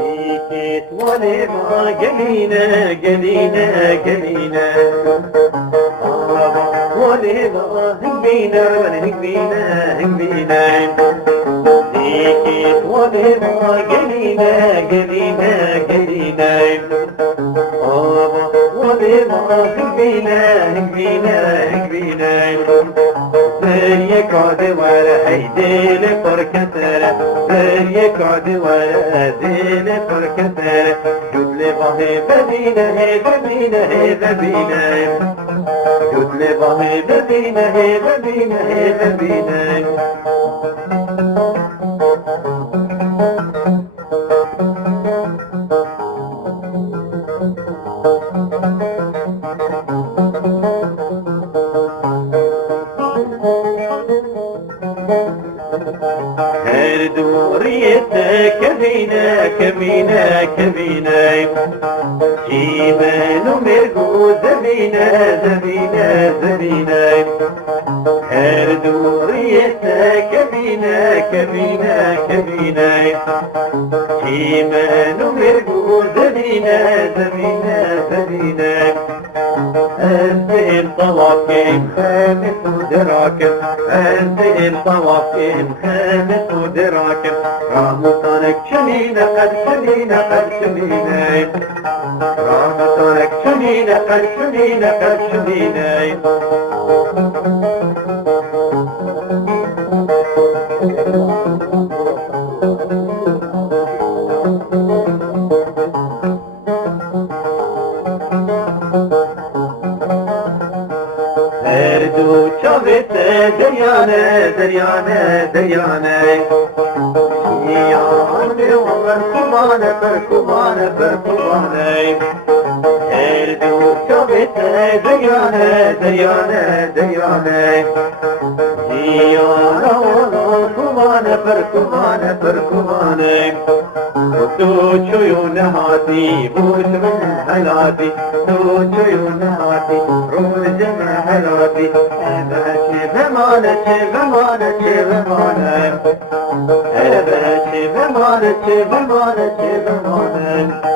إيكيت ولما قلينا قلينا قلينا ولما هنبينا هنبينا هنبينا إيكيت ولما قلينا قلينا قلينا ولما هنبينا هنبينا هنبينا زيك عد ورا هيديل فركتر زيك عد ورا هيديل فركتر جود لي باهي بدينا هي بدينا هي بدينا جود لي باهي بدينا هي بدينا هي بدينا هر دوريتك كبينة كبينة كبينة جيمان ومرقو زبينة زبينة زبينة هر دوريتك كبينة كبينة كبينة جيمان ومرقو زبينة زبينة زبينة أنت الطواقم خامس ودراكم أنت الطواقم خامس ودراكم رامطانك شمينة قد شمينة قد شمينة رامطانك شمينة قد شمينة قد شمينة اردو چاوت دریانه دریانه دریانه شیان بیوان کمانه پر کمانه پر کمانه اردو چاوت دریانه دریانه دریانه شیان کمانه پر کمانه پر کمانه تو چویو نهاتی بوش من حلاتی تو چویو نهاتی روز من حلاتی چه بمانه چه بمانه چه بمانه چه بمانه چه بمانه چه بمانه